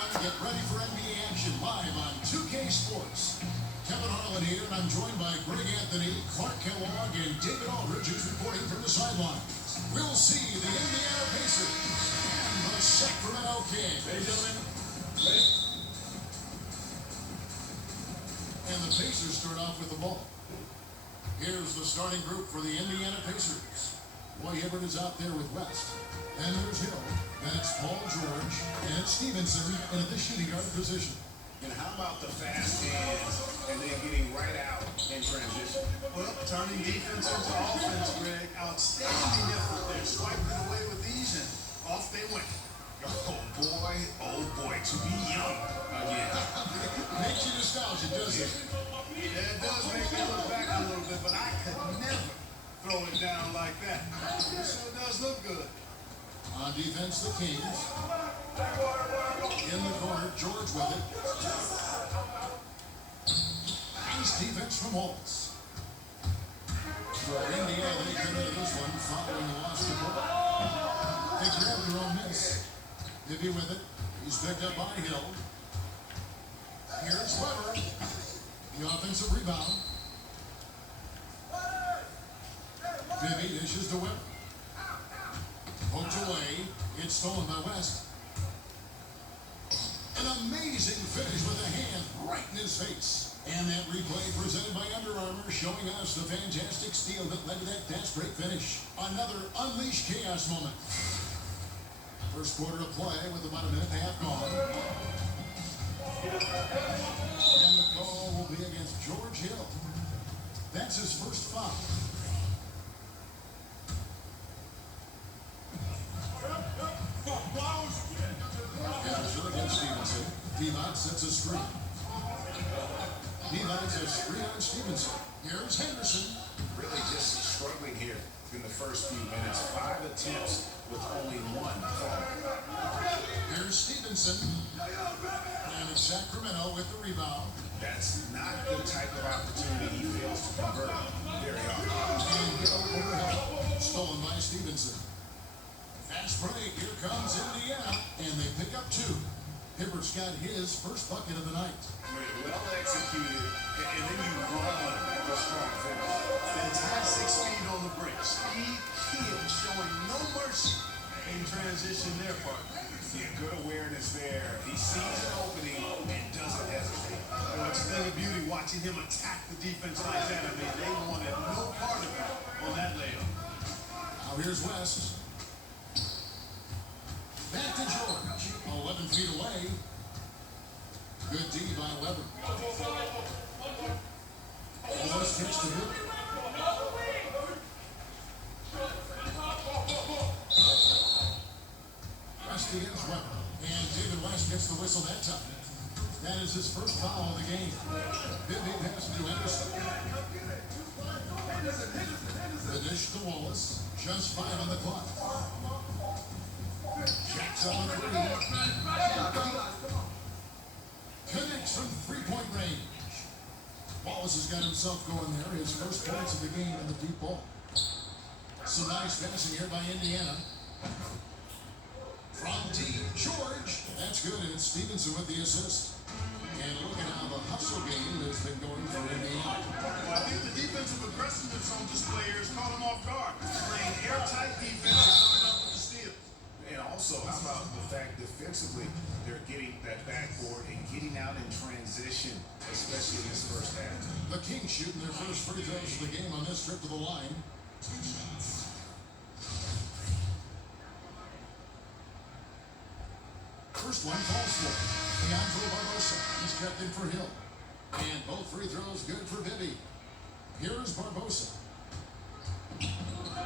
everyone. Get ready for NBA action live on 2K Sports. Kevin Harlan here, and I'm joined by Greg Anthony, Clark Kellogg, and David Aldridge, who's reporting from the sidelines. We'll see the Indiana Pacers and the Sacramento Kings. Hey, gentlemen. Ready? And the Pacers start off with the ball. Here's the starting group for the Indiana Pacers. Roy Hibbert is out there with West. And there's Hill. That's Paul George and Stevenson in the shooting guard position. And how about the fast hands and then getting right out in transition? Well, turning defense into offense, Greg. Outstanding effort there. Swiping it away with ease, and off they went. Oh boy, to be young again. Makes you nostalgic, doesn't it? Yeah, it does make me look back a little bit, but I could never throw it down like that. It sure does look good. On defense, the Kings. In the corner, George with it. Nice defense from Wallace. For Indiana, they come into this one following the loss to ball. They grab their own miss. Bibby with it. He's picked up by Hill. Here's Weber. The offensive rebound. Bibby dishes to Weber. Poked away. It's stolen by West. An amazing finish with a hand right in his face. And that replay presented by Under Armour showing us the fantastic steal that led to that fast break finish. Another unleashed chaos moment. First quarter of play with about a minute and a half gone. And the call will be against George Hill. That's his first foul. Against Stevenson. Divac sets a screen. Divac a screen on Stevenson. Here's Henderson. Really just struggling here in the first few minutes. 5 attempts with only 1 fall. Here's Stevenson. And it's Sacramento with the rebound. That's not the type of opportunity he fails to convert very often. And overhead. Stolen by Stevenson. Fast break. Here comes Indiana. And they pick up 2. Hibbert's got his first bucket of the night. Well executed, and then you run the strong finish. Fantastic speed on the break. Speed kill, showing no mercy in transition there, partner. Yeah, good awareness there. He sees an opening and doesn't hesitate. Well, it's a thing of beauty watching him attack the defense like that. I mean, they wanted no part of it on that layup. Now here's West. Back to George. 11 feet away. Good D by Weber. Wallace gets to Hill. West against Weber. And David West gets the whistle that time. That is his first foul of the game. Bibby passes to Henderson. The dish to Wallace. Just 5 on the clock. Jacks up on the three. Connects from three-point range. Wallace has got himself going there. His first points of the game in the deep ball. Some nice passing here by Indiana. From D. George. That's good, and it's Stevenson with the assist. And look at how the hustle game has been going for Indiana. Well, I think the defensive aggressiveness on display here has caught him off guard. Playing airtight defense and coming up with the steals. And also, how about the fact defensively, they're getting that backboard and getting out in transition, especially in this first half. The Kings shooting their first free throws of the game on this trip to the line. First one falls for Leandro Barbosa. He's kept in for Hill. And both free throws good for Bibby. Here is Barbosa.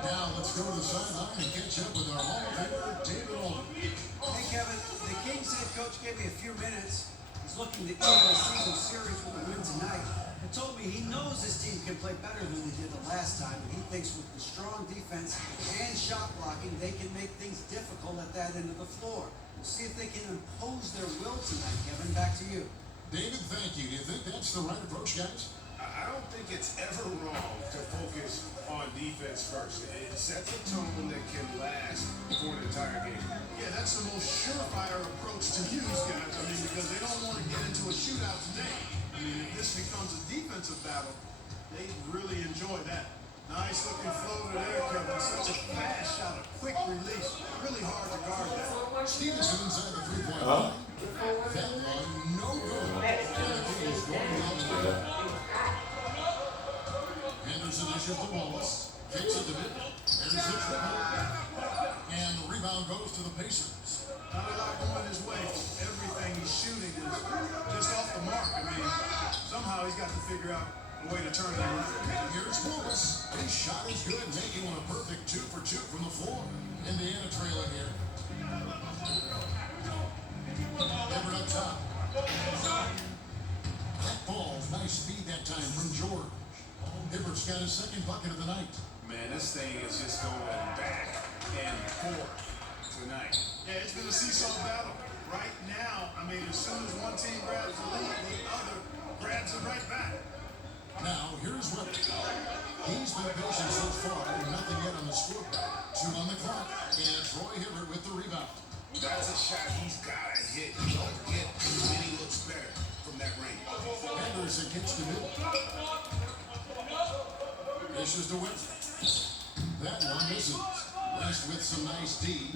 Now let's go to the sideline and catch up with our Hall of Famer, David Aldridge. Hey, Kevin. The Kings head coach gave me a few minutes. He's looking to end the season series with a win tonight. He told me he knows this team can play better than they did the last time, and he thinks with the strong defense and shot blocking, they can make things difficult at that end of the floor. We'll see if they can impose their will tonight, Kevin. Back to you. David, thank you. Do you think that's the right approach, guys? I I don't think it's ever wrong to focus on defense first. It sets a tone that can last for an entire game. Yeah, that's the most surefire approach to use, guys. I mean, because they don't want to get into a shootout today. I mean, if this becomes a defensive battle, they really enjoy that. Nice looking floater there, Kevin. Such a fast shot, a quick release. Really hard to guard that. Stevenson inside the three-point line. That one, no good. And the Kings going down the middle. Henderson dishes to Wallace. Kicks it to mid. There's the triple. And the rebound goes to the Pacers. Not a lot going his way. Everything he's shooting is just off the mark. I mean, somehow he's got to figure out a way to turn it around. Here's Wallace. His shot is good, making him a perfect 2 for 2 from the floor. Indiana trailing here. Hibbert up top. That falls. Nice speed that time from George. Hibbert's got his second bucket of the night. Man, this thing is just going back and forth tonight. Yeah, it's been a seesaw battle. Right now, I mean, as soon as one team grabs the lead, the other grabs it right back. Now, here's Weber. He's been patient so far, nothing yet on the scoreboard. 2 on the clock, and Troy Hibbert with the rebound. That's a shot he's got to hit. You don't get many looks better from that range. Henderson kicks to middle. Dishes to Weber. That one misses. West with some nice D.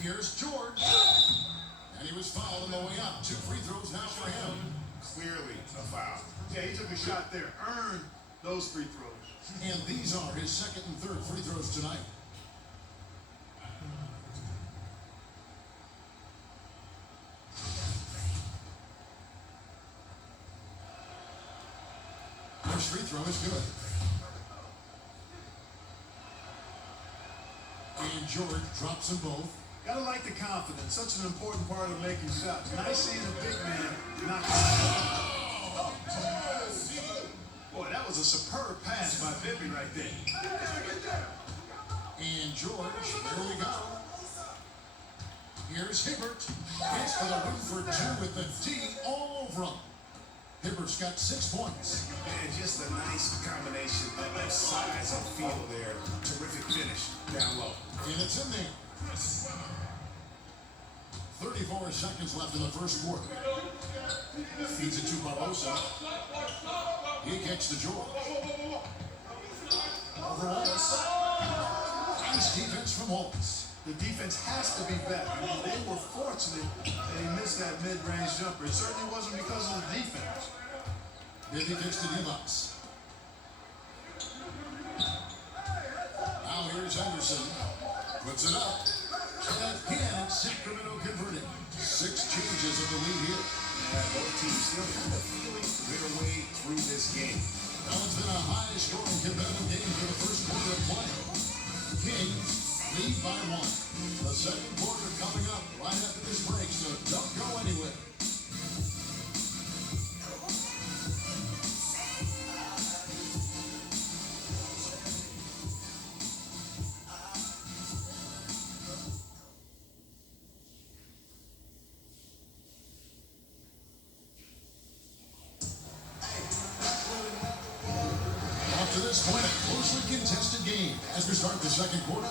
Here's George. And he was fouled on the way up. 2 free throws now for him. Clearly a foul. Yeah, he took a shot there, earned those free throws. And these are his second and third free throws tonight. First free throw is good. And George drops them both. Gotta like the confidence. Such an important part of making shots. Nice seeing a big man knock Boy, that was a superb pass by Bibby right there. And George, there we go. Here's Hibbert. Hits for the win for 2 with the D all over him. Hibbert's got 6 points. And just a nice combination of size and feel there. Terrific finish down low. And it's in there. 34 seconds left in the first quarter. Feeds it to Barbosa. He kicks to George. Over Wallace. Nice defense from Wallace. The defense has to be better. I mean, they were fortunate that he missed that mid-range jumper. It certainly wasn't because of the defense. Bibby kicks to Devos. Now here's Henderson. Puts it up. And again, Sacramento converting. 6 changes of the lead here. Both teams still kind of feeling their way through this game. Now it's been a high-scoring competitive game for the first quarter of play. Kings lead by 1. The second quarter coming up right after this break, so don't go anywhere. To this point, a closely contested game as we start the second quarter.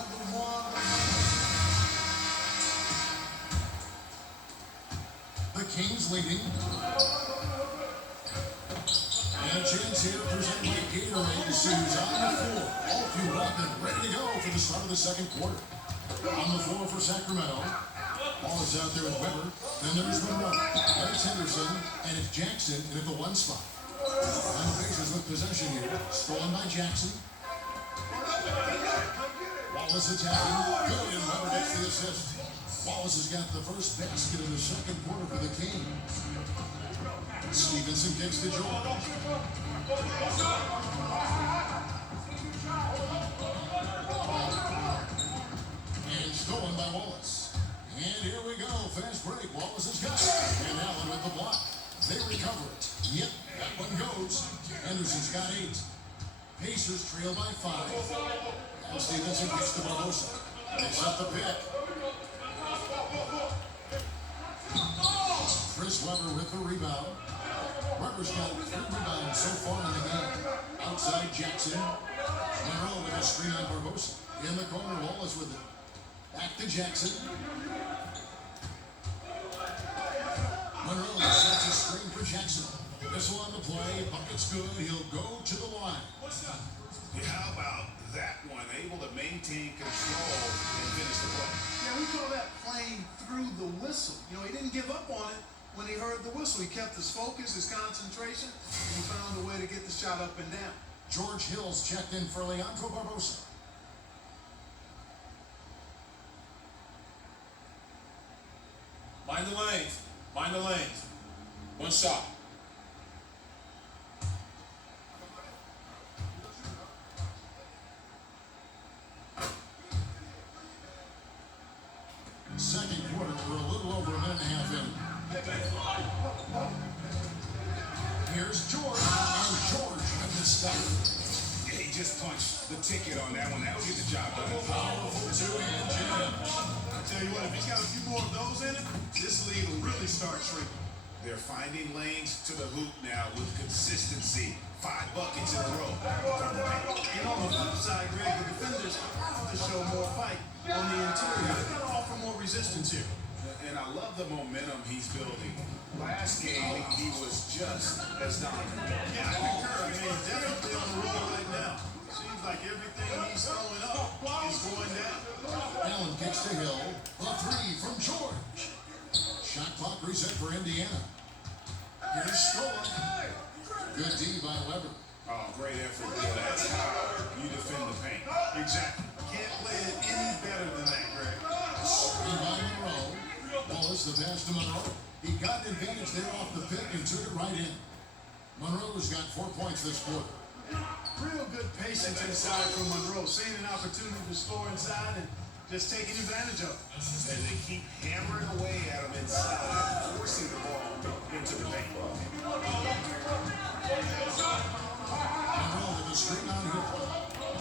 The Kings leading. And a chance here presented by Gatorade to see who's on the floor. All fueled up and ready to go for the start of the second quarter. On the floor for Sacramento. Ball is out there with Weber. Then there's Monroe. There's Henderson. And it's Jackson in at the 1 spot. And the Pacers with possession here. Stolen by Jackson. Wallace attacking. Good, and Weber gets the assist. Wallace has got the first basket of the second quarter for the Kings. Stevenson kicks to George. And stolen by Wallace. And here we go. Fast break. Wallace has got it. And Allen with the block. They recover it. Yep, that one goes. Henderson's got 8. Pacers trail by 5. And Stevenson gets to Barbosa. Picks up the pick. Chris Weber with the rebound. Weber's got 3 rebounds so far in the game. Outside Jackson. Monroe with a screen on Barbosa. In the corner, Wallace with it. Back to Jackson. Monroe sets a screen for Jackson. Missile on the play. Bucket's good. He'll go to the line. Yeah, how about that one? Able to maintain control and finish the play. Yeah, we call that playing through the whistle. You know, he didn't give up on it when he heard the whistle. He kept his focus, his concentration, and he found a way to get the shot up and down. George Hill's checked in for Leandro Barbosa. Mind the lanes. Mind the lanes. One shot. Second quarter, we're a little over a minute and a half in. Here's George, and George with the stop. Yeah, he just punched the ticket on that one. That'll get the job done. Powerful two-hand jam. I tell you what, if he's got a few more of those in it, this lead will really start shrinking. They're finding lanes to the hoop now with consistency. 5 buckets in a row. And on the flip side, Greg, the defenders have to show more fight on the interior. They've got to offer more resistance here. And I love the momentum he's building. Last game, he was just as dominant. Yeah, I concur. I mean, definitely on the roll right now. Seems like everything he's throwing up is going down. Allen kicks to Hill. A 3 from George. Shot clock reset for Indiana. Here's Scola. Good D by Weber. Oh, great effort, Bill. That's how you defend the paint. Exactly. Can't play it any better than that, Greg. Screen by Monroe. Wallace the pass to Monroe. He got an advantage there off the pick and took it right in. Monroe's got 4 points this quarter. Real good patience inside from Monroe. Seeing an opportunity to score inside and just taking advantage of it. And they keep hammering away at him inside, forcing the ball into the paint. Monroe with the screen on Hill.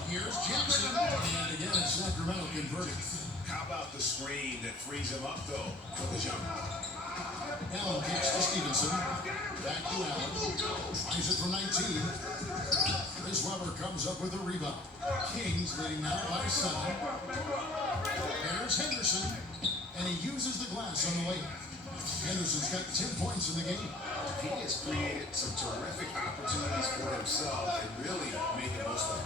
Here's Jackson. And again, it's Sacramento converting. How about the screen that frees him up, though, for the jumper? Allen kicks to Stevenson. Back to Allen. Tries it from 19. Chris Weber comes up with a rebound. Kings leading now by 7. There's Henderson. And he uses the glass on the way. Henderson's got 10 points in the game. He has created some terrific opportunities for himself and really made the most of it.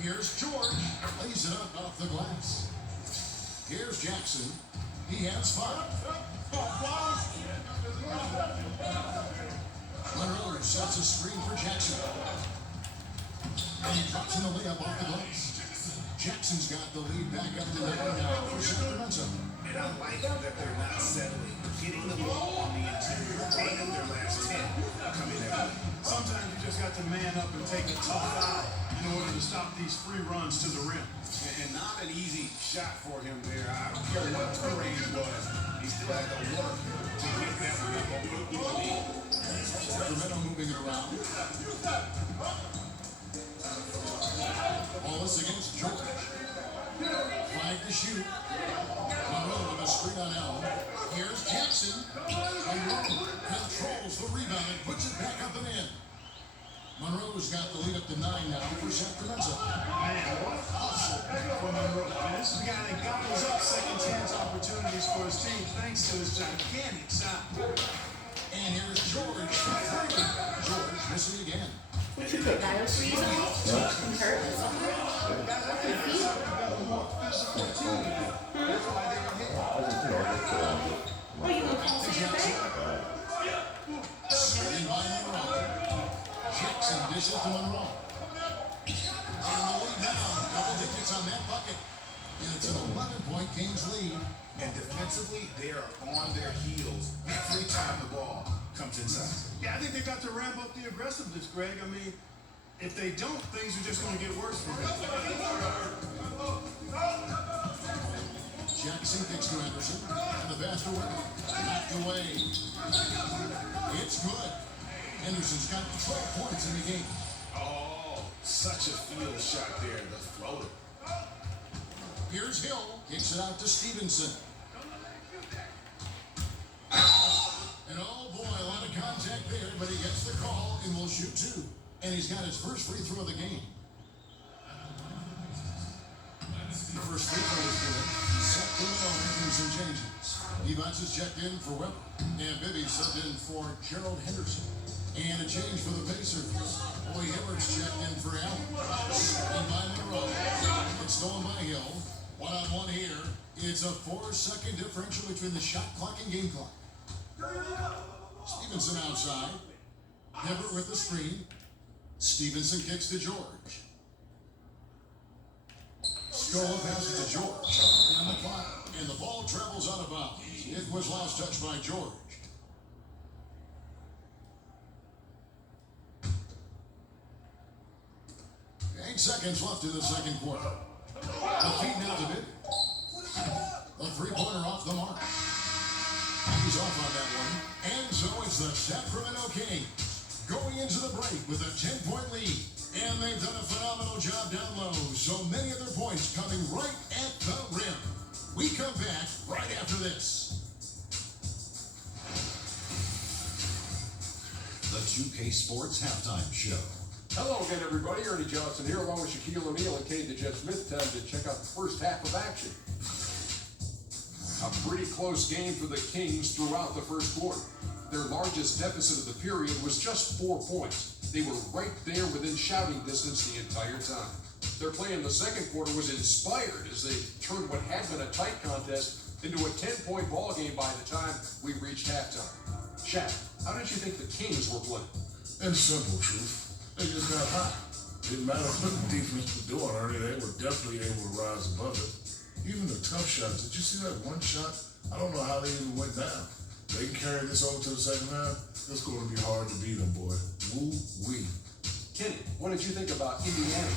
Here's George. Lays it up off the glass. Here's Jackson. He has 5. Monroe sets a screen for Jackson. And he drops in the layup off the glass. Jackson's got the lead back up to 9 now for Sacramento. And I like that they're not settling, hitting the ball on the interior, 8 of their last 10 coming that way. Sometimes you just got to man up and take a tough foul in order to stop these free runs to the rim. And not an easy shot for him there. I don't care what the range was. He still had to work to get that one up over the lead. Sacramento moving it around. Wallace against George. 5 to shoot. Monroe with a screen on Allen. Here's Jackson. Monroe controls the rebound and puts it back up and in. Monroe's got the lead up to 9 now for Sacramento. Man, what hustle from Monroe. I mean, this is the guy that gobbles up second chance opportunities for his team thanks to his gigantic size. And here's George for 3. George missing again. What you put diapers on? You hurt or something? Your feet? Oh, you gonna fall To to your Jackson. back? Screen by Monroe. Jackson dishes to Monroe. And the lead down. Double digits on that bucket. And it's an 11-point Kings lead. And defensively, they are on their heels every time the ball comes inside. Yeah, I think they've got to ramp up the aggressiveness, Greg. I mean, if they don't, things are just going to get worse for them. Jackson kicks to Anderson. And the pass to Weber. Knocked away. It's good. Anderson's got 12 points in the game. Oh, such a field shot there, the floater. Here's Hill. Kicks it out to Stevenson. there, but he gets the call and will shoot two. And he's got his first free throw of the game. The first free throw is good. Sacramento making some changes. Evans is checked in for Weber. And Bibby subbed in for Gerald Henderson. And a change for the Pacers. Boy Hibbert's checked in for Allen. And by Monroe. It's stolen by Hill. One-on-one here. It's a 4-second differential between the shot clock and game clock. Stevenson outside. Hibbert with the screen. Stevenson kicks to George. Scola passes to George. On the clock. And the ball travels out of bounds. It was last touched by George. 8 seconds left in the second quarter. The feed now to Bibby. A three-pointer off the mark. He's off on that one. And so it's the Sacramento Kings going into the break with a 10-point lead. And they've done a phenomenal job down low. So many of their points coming right at the rim. We come back right after this. The 2K Sports Halftime Show. Hello again, everybody. Ernie Johnson here, along with Shaquille O'Neal and Kate the Jet Smith. Time to check out the first half of action. A pretty close game for the Kings throughout the first quarter. Their largest deficit of the period was just 4 points. They were right there within shouting distance the entire time. Their play in the second quarter was inspired as they turned what had been a tight contest into a 10-point ball game by the time we reached halftime. Shaq, how did you think the Kings were playing? It's simple, truth. They just got hot. Didn't matter what the defense was doing, Ernie. They were definitely able to rise above it. Even the tough shots. Did you see that one shot? I don't know how they even went down. They can carry this over to the second half. It's going to be hard to beat them, boy. Woo-wee. Kenny, what did you think about Indiana?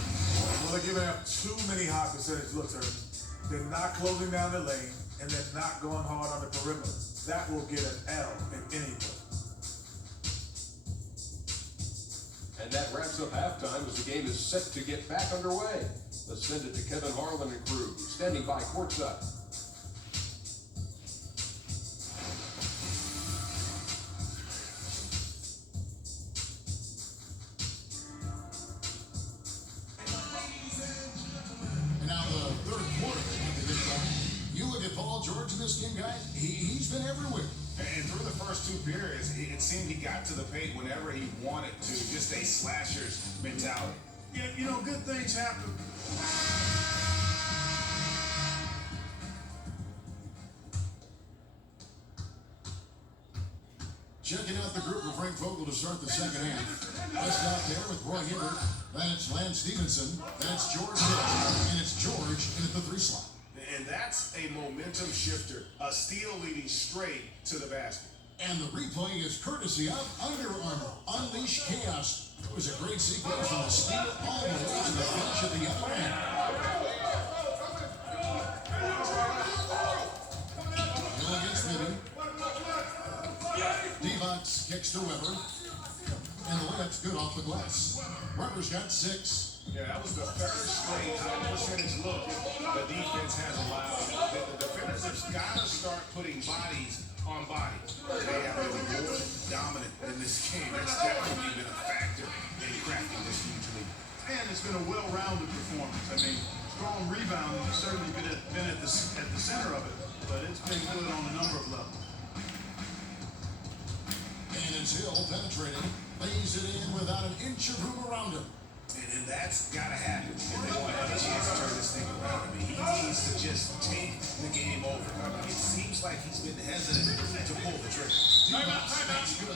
Well, they're giving up too many high percentage looks, Ernie. They're not closing down the lane, and they're not going hard on the perimeter. That will get an L in any play. And that wraps up halftime as the game is set to get back underway. Let's send it to Kevin Harlan and crew, standing by courtside. And now the third quarter. You look at Paul George in this game, guys. He's been everywhere. And through the first two periods, it seemed he got to the paint whenever he wanted to. Just a slasher's mentality. Yeah, you know, good things happen. Checking out the group of Frank Vogel to start the second half. West out there with Roy Hibbert. That's Lance Stevenson. That's George Hill. And it's George in at the 3 slot. And that's a momentum shifter. A steal leading straight to the basket. And the replay is courtesy of Under Armour. Unleash chaos. It was a great sequence from the steal all the way to the finish at the other end. Hill against Bibby. Divac kicks to Weber. And the layup's good off the glass. Weber's got 6. Yeah, that was the third straight high percentage look the defense has allowed. The defenders have got to start putting bodies on bodies. They have been more dominant in this game. That's definitely been a factor in crafting this huge lead. And it's been a well-rounded performance. I mean, strong rebounding has certainly been at the center of it, but it's been good on a number of levels. And it's Hill penetrating. Lays it in without an inch of room around him. And that's got to happen if they want to have a chance to turn this thing around. I mean, he needs to just take the game over. I mean, it seems like he's been hesitant to pull the trigger. That's good.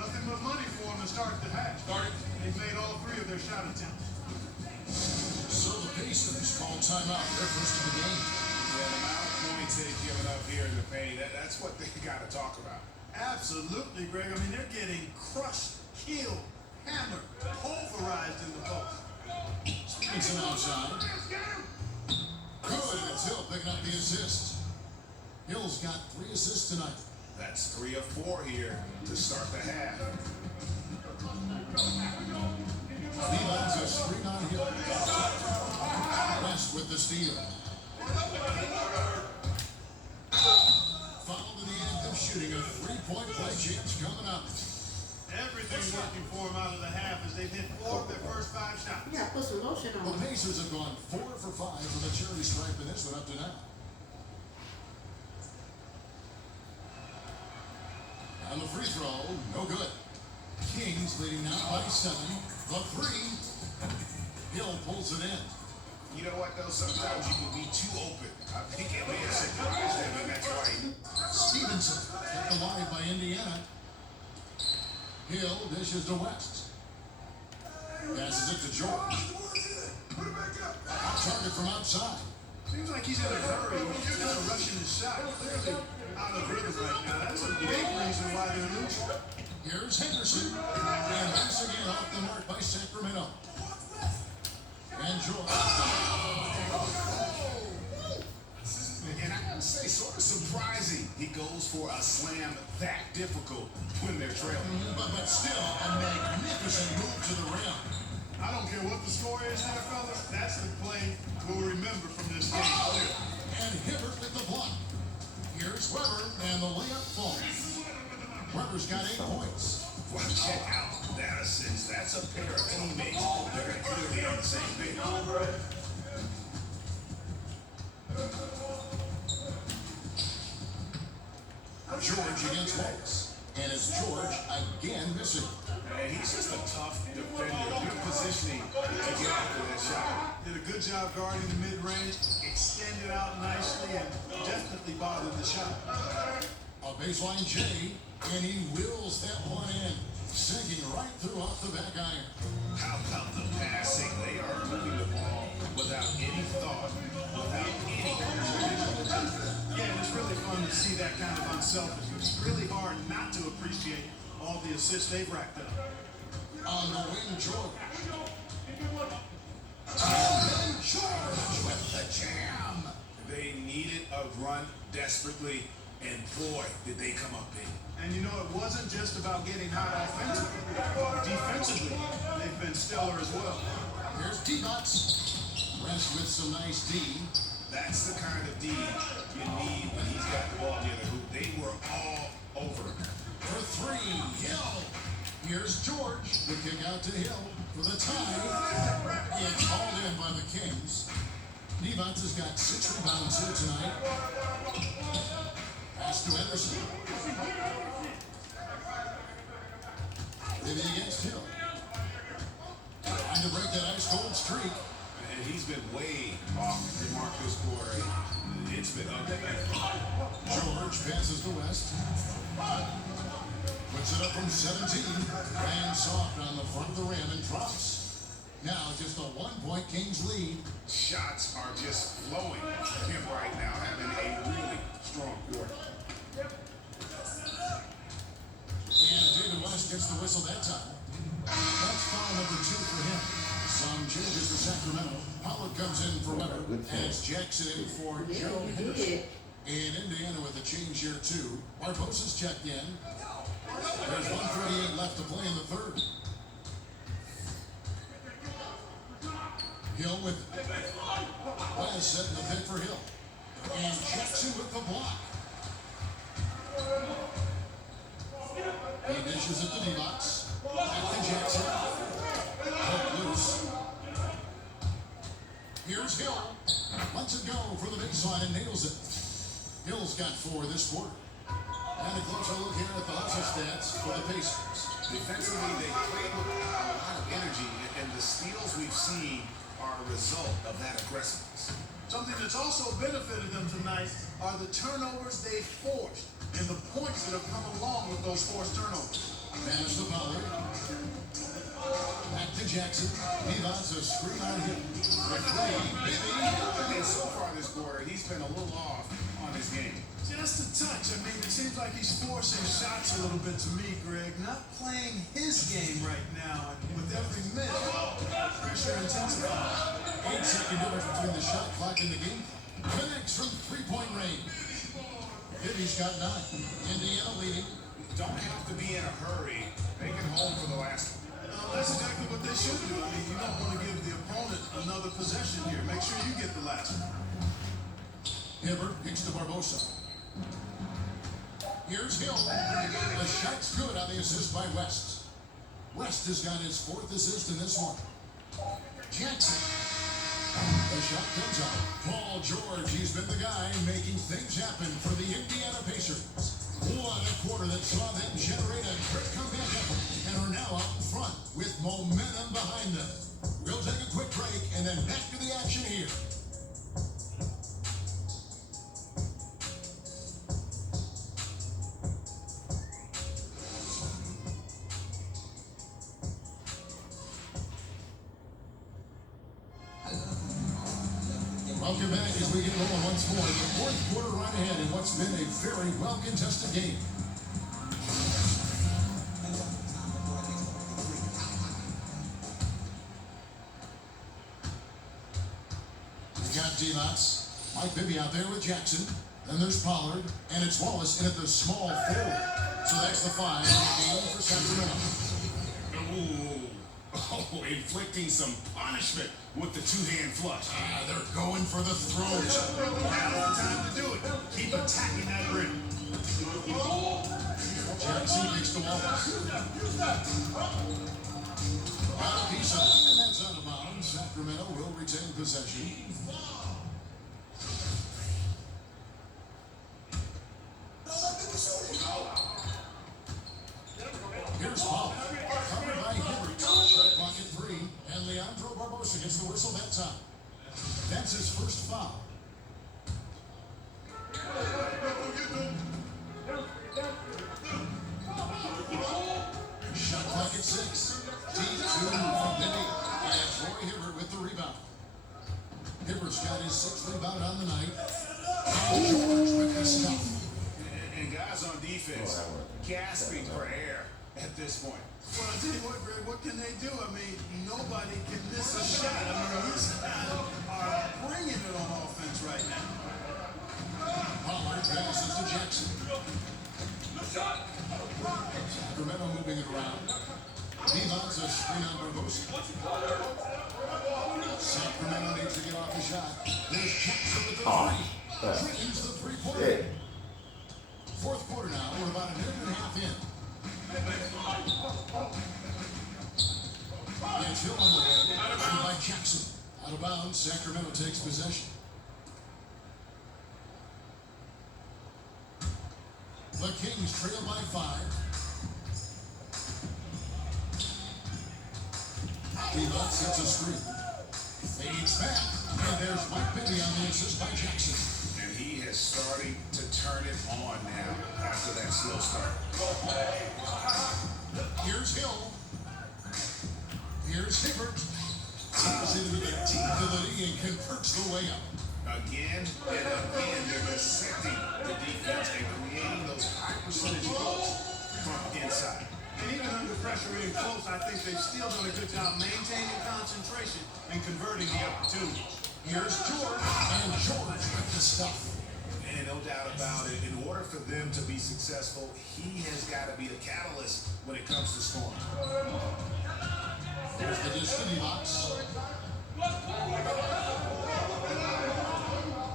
Nothing but money for him to start the half. They've made all 3 of their shot attempts. So the Pacers call timeout. They're first in the game. Yeah, the amount of points they've given up here in the paint, that's what they got to talk about. Absolutely, Greg. I mean, they're getting crushed, killed, hammered, pulverized in the post. Stevenson outside. Good, and it's Hill picking up the assist. Hill's got 3 assists tonight. That's 3 of 4 here to start the half. Levi's a screen on Hill. West with the steal. Fouled in the act of shooting. A 3-point play chance coming up. Everything's working for them out of the half as they've hit 4 of their first 5 shots. You gotta put some lotion The on. Pacers have gone 4 for 5 from the charity stripe in this one up to now. And the free throw, no good. Kings leading now by 7. The 3. Hill pulls it in. You know what, though? Sometimes you can be too open. I think it may have surprised them, and that's why. Stevenson kept alive by Indiana. Hill dishes to West. Passes it to George. Target from outside. Seems like he's in a hurry. He's kind of rushing his shot. Clearly out of rhythm right now. That's a big reason why they're losing. Here's Henderson. And once again off the mark by Sacramento. And George. And I gotta say, sort of surprising he goes for a slam that difficult when they're trailing. But still a magnificent move to the rim. I don't care what the score is there, fellas. That's the play we'll remember from this game. And Hibbert with the block. Here's Weber, and the layup falls. Weber's got 8 points. Well, check out that assist. That's a pair of teammates that are clearly on the same page. George against Wallace. And it's George again missing. And he's just a tough defender. Good positioning to get after that shot. Did a good job guarding the mid-range, extended out nicely, and definitely bothered the shot. A baseline J, and he wills that one in, sinking right through off the back iron. How about the passing? They are moving the ball without any thought, without any control. Yeah, and it's really fun to see that kind of unselfishness. It's really hard not to appreciate all the assists they've racked up. On the wing, George. And George with the jam. They needed a run desperately, and boy, did they come up big. And you know, it wasn't just about getting hot offensively. Defensively, they've been stellar as well. Here's D-Bucks. Rest with some nice D. That's the kind of D you need when he's got the ball near the hoop. They were all over him. For 3, Hill. Here's George. The kick out to Hill for the tie. It's hauled in by the Kings. D-Bucks has got 6 rebounds here tonight. Pass to Anderson. Maybe against Hill. Trying to break that ice cold streak. And he's been way off the mark this quarter. It's been ugly. George passes to West. Puts it up from 17. Ran soft on the front of the rim and drops. Now just a 1-point Kings lead. Shots are just flowing for him right now, having a really strong quarter. And David West gets the whistle that time. That's foul number 2 for him. Some changes for Sacramento. Howard comes in for Weber. And it's Jackson in for Joe Henderson. In Indiana with a change here too. Barbosa's checked in. There's 1:38 left to play in the third. Hill with it. West setting the pick for Hill. And Jackson with the block. He dishes it to D-Box. Back to Jackson. Hook loose. Here's Hill. Lets it go for the baseline and nails it. Hill's got 4 this quarter. And a closer look here at the hustle stats for the Pacers. Defensively, they played with a lot of energy, and the steals we've seen are a result of that aggressiveness. Something that's also benefited them tonight are the turnovers they forced and the points that have come along with those forced turnovers. Pass to Pollard. Back to Jackson. He wants a screen on him. And so far this quarter, he's been a little off on his game. Just a touch. I mean, it seems like he's forcing shots a little bit to me, Greg. Not playing his game right now. And with every minute, pressure intensifies. 8-second difference between the shot clock and the game. Connects from 3-point range. Hibby's got 9. Indiana leading. Don't have to be in a hurry. They can hold for the last one. That's exactly what they should do. I mean, you don't want to give the opponent another possession here. Make sure you get the last one. Hibbert kicks to Barbosa. Here's Hill. The shot's good on the assist by West. West has got his 4th assist in this one. Jackson. The shot comes up. Paul George, he's been the guy making things happen for the Indiana Pacers. What a quarter that saw them generate a great comeback effort and are now out in front with momentum behind them. We'll take a quick break and then back to the action here. Welcome back as we get rolling once more. The 4th quarter right ahead in what's been a very well-contested game. We've got D-Lots, Mike Bibby out there with Jackson. Then there's Pollard, and it's Wallace in at the small forward. So that's the 5 in the game for Sacramento. Ooh. Oh, inflicting some punishment with the 2-hand flush. They're going for the throws. Now's the time to do it. Keep attacking that rim. Jackson kicks to Wallace. Got a piece of it, and that's out of bounds. Sacramento will retain possession. Here's Paul. Covered by Hibbert. Shot clock at 3. And Leandro Barbosa gets the whistle that time. That's his first foul. Shot clock at 6. T2 from Bibby. And Troy Hibbert with the rebound. Hibbert's got his 6th rebound on the night. And George with the stuff. And guys on defense gasping for air at this point. Well, I'll tell you what, Greg, what can they do? I mean, nobody can miss a shot. I mean, these guys are bringing it on offense right now. Pollard passes to Jackson. Sacramento moving it around. Devon's a screen on Barbosa. Sacramento needs to get off the shot. There's Jackson with the 3. Drains the 3-pointer. 4th quarter now. We're about a minute and a half in. It's Hill on the way. Out by Jackson. Out of bounds. Sacramento takes possession. The Kings trail by 5. Devon sets a screen. Fades back. And there's Mike Bibby on the assist by Jackson. And he is starting to turn it on now after that slow start. Here's Hill. Here's Hibbert. Takes it into the teeth of the knee and converts the way up. Again and again, they're dissecting the defense and creating those high percentage goals from inside. And even under pressure in close, I think they've still done a good job maintaining concentration and converting the opportunity. Here's George, and George with the stuff. And no doubt about it, in order for them to be successful, he has got to be the catalyst when it comes to scoring. There's the dish to D-Box.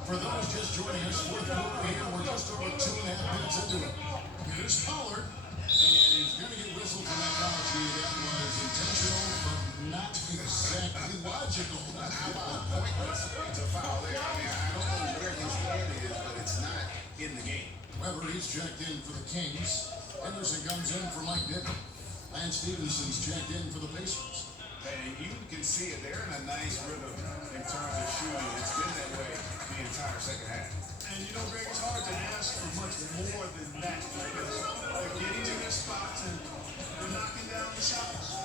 For those just joining us, 4th quarter here, we're just over 2.5 minutes into it. Here's Pollard, and he's going to get whistled from that penalty. That was intentional, but not exactly logical. How about pointless to foul there? I mean, I don't know where his hand is, but it's not in the game. Weber, he's checked in for the Kings. Henderson comes in for Mike Bibby. Lance Stevenson's checked in for the Pacers. And you can see it. They're in a nice rhythm in terms of shooting. It's been that way the entire second half. And you know, Greg, it's hard to ask for much more than that because they're getting to their spots and they're knocking down the shots.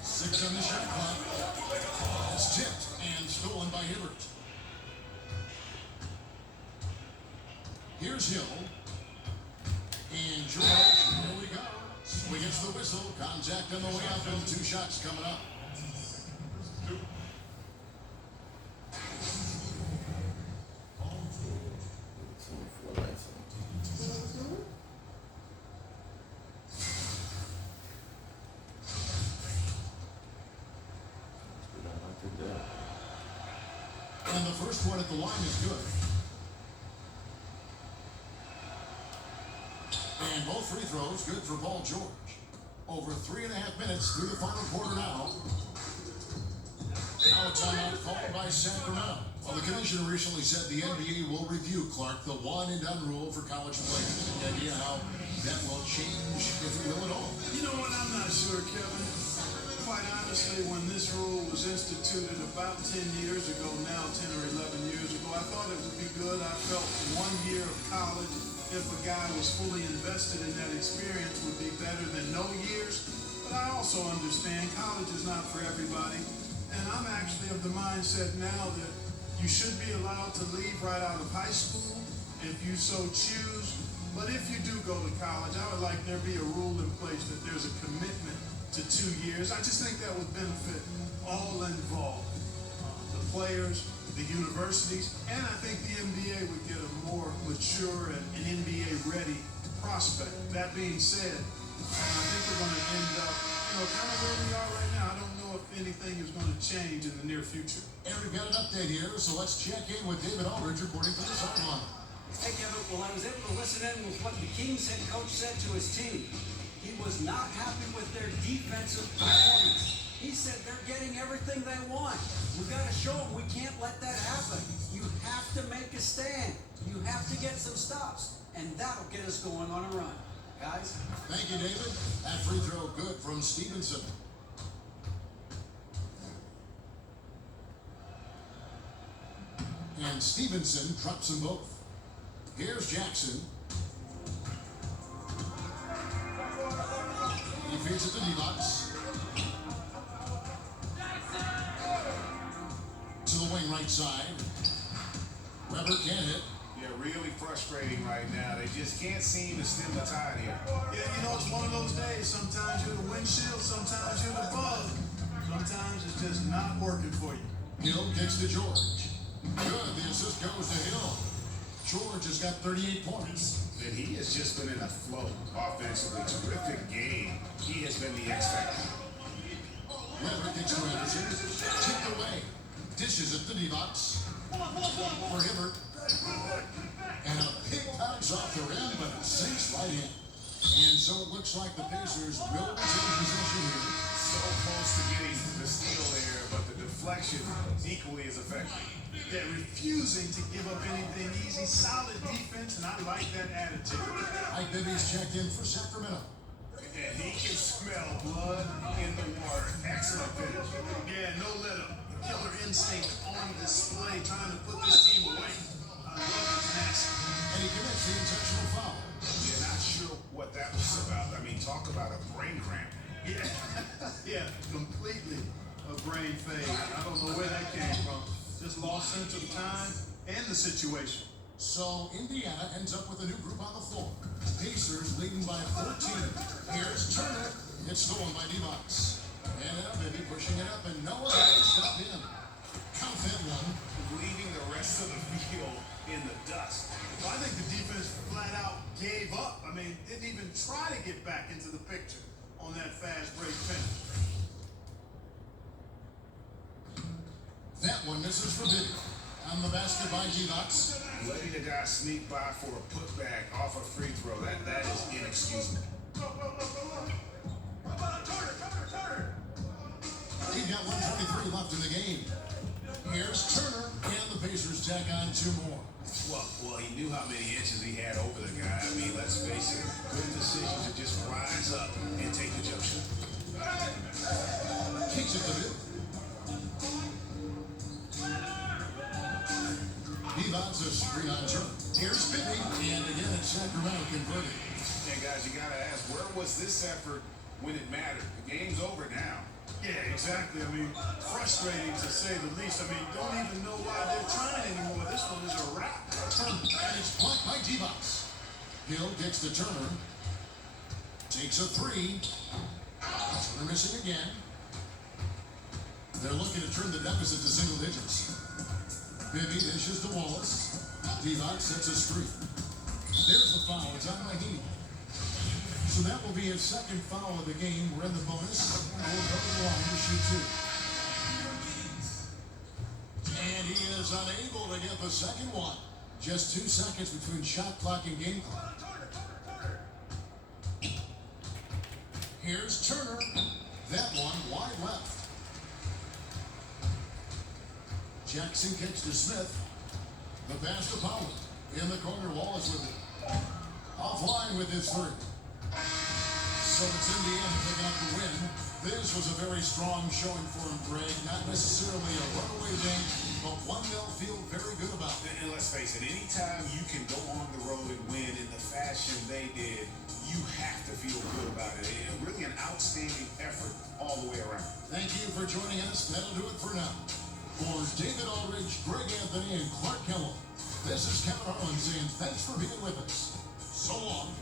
6 on the shot clock. It's tipped and stolen by Hibbert. Here's Hill. And George, here we go. Swing gets the whistle. Contact on the way up and 2 shots coming up. And the first one at the line is good. And both free throws good for Paul George. Over 3.5 minutes through the final quarter now. Now a timeout called by Sacramento. Well, the commissioner recently said the NBA will review, Clark, the one and done rule for college players. Any idea how that will change, if it will at all? You know what? I'm not sure, Kevin. Quite honestly, when this rule was instituted about 10 years ago, now 10 or 11 years ago, I thought it would be good. I felt 1 year of college, if a guy was fully invested in that experience, would be better than no years. But I also understand college is not for everybody. And I'm actually of the mindset now that you should be allowed to leave right out of high school if you so choose. But if you do go to college, I would like there be a rule in place that there's a commitment to 2 years. I just think that would benefit all involved. The players, the universities, and I think the NBA would get a more mature and an NBA-ready prospect. That being said, I think we're going to end up, kind of where we are right now. I don't know if anything is going to change in the near future. And we've got an update here, so let's check in with David Aldridge reporting from the sideline. Hey, Kevin, well, I was able to listen in with what the Kings head coach said to his team. He was not happy with their defensive performance. He said they're getting everything they want. We've got to show them we can't let that happen. You have to make a stand. You have to get some stops, and that'll get us going on a run. Guys? Thank you, David. That free throw good from Stevenson. And Stevenson drops them both. Here's Jackson. He feeds it to D-Box. To the wing right side. Weber can't hit. Yeah, really frustrating right now. They just can't seem to stem the tide here. Yeah, it's one of those days. Sometimes you're the windshield, sometimes you're the bug. Sometimes it's just not working for you. Hill kicks to George. Good, the assist goes to Hill. George has got 38 points. And he has just been in a flow offensively. Terrific game. He has been the X factor. Weber kicks to Anderson. Tipped away. Dishes it to D-Box. For Hibbert. And a big bounce off the rim, but it sinks right in. And so it looks like the Pacers will retain possession here. So close to getting the steal there, but the deflection equally as effective. They're refusing to give up anything easy. Solid defense, and I like that attitude. Mike Bibby's checked in for Sacramento. And he can smell blood in the water. Excellent finish. Yeah, no let up. Killer instinct on display, trying to put this team away. I love his nasty. And he commits the intentional foul. You're not sure what that was about. I mean, talk about a brain cramp. Yeah, yeah, completely a brain fade. I don't know where that came from. Just lost sense of time and the situation. So Indiana ends up with a new group on the floor. Pacers leading by 14. Here's Turner. It's stolen by D-Box. And Bibby pushing it up, and Noah stopped in. Count that one. Leaving the rest of the field in the dust. Well, I think the defense flat out gave up. I mean, didn't even try to get back into the picture on that fast break finish. That one misses for Bibby. On the basket by D-Box. Letting the guy sneak by for a putback off a free throw, that is inexcusable. He's got 123 left in the game. Here's Turner, and the Pacers tack on 2 more. Well, he knew how many inches he had over the guy. I mean, let's face it, good decision to just rise up and take the jump shot. Kicks it to Bibby. Devon's a screen on Turner. Here's Bibby, and again it's Sacramento converted. And guys, you gotta ask, where was this effort when it mattered? The game's over now. Yeah, exactly. I mean, frustrating to say the least. I mean, don't even know why they're trying anymore. This one is a wrap. Turner, and it's blocked by D-Box. Hill gets to Turner. Takes a 3. Turner missing again. They're looking to turn the deficit to single digits. Bibby dishes to Wallace. D-Box sets a screen. There's the foul. It's on Mahini. So that will be his second foul of the game. We're in the bonus. We'll go to the line to shoot 2. And he is unable to get the second one. Just 2 seconds between shot clock and game clock. Here's Turner. That one wide left. Jackson kicks to Smith. The pass to Powell. In the corner, Wallace with it. Offline with his three. So it's Indiana picking up the win. This was a very strong showing for him, Greg. Not necessarily a runaway game, but one they'll feel very good about. And let's face it, anytime you can go on the road and win in the fashion they did, you have to feel good about it. Really an outstanding effort all the way around. Thank you for joining us. That'll do it for now. For David Aldridge, Greg Anthony, and Clark Kellogg, this is Kevin Harlan saying thanks for being with us. So long.